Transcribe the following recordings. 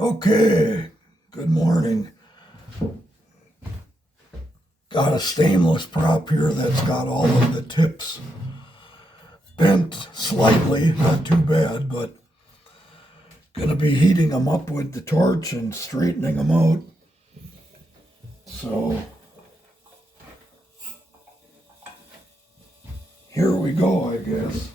Okay, good morning. Got a stainless prop here that's got all of the tips bent slightly, not too bad, but gonna be heating them up with the torch and straightening them out. So here we go, I guess.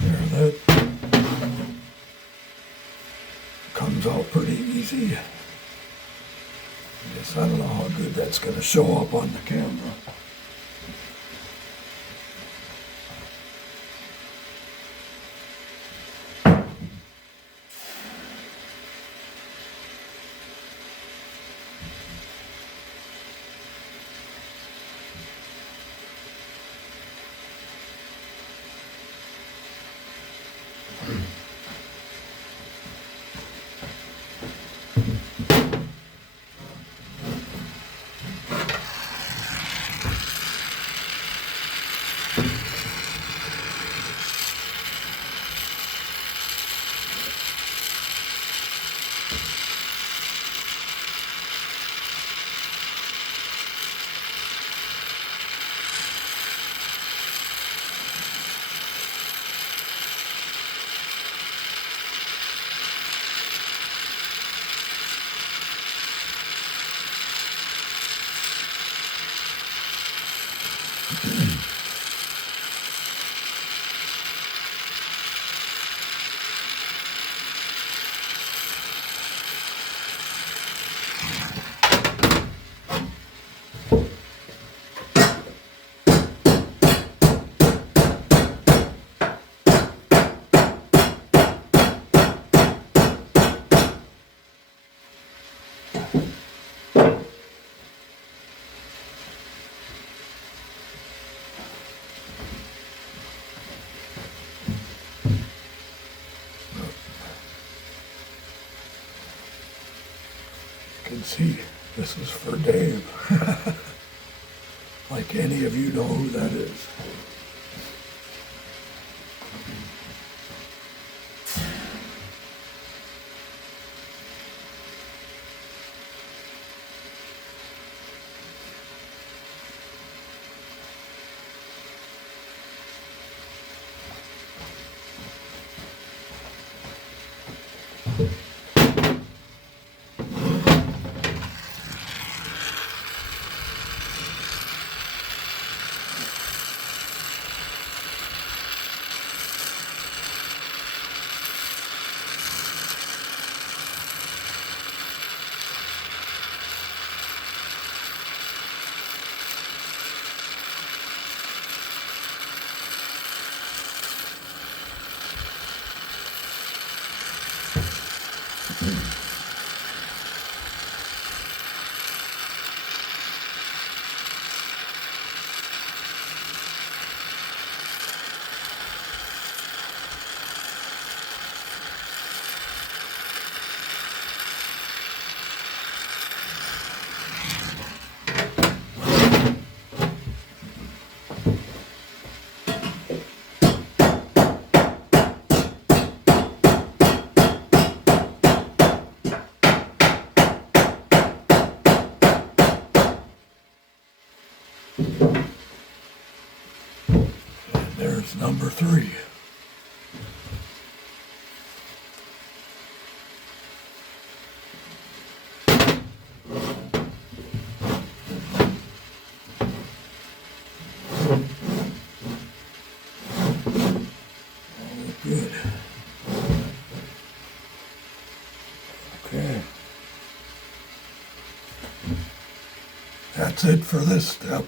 There, that comes out pretty easy. Guess I don't know how good that's going to show up on the camera. You can see this is for Dave. Like any of you know who that is. number 3. Good. Okay. That's it for this step.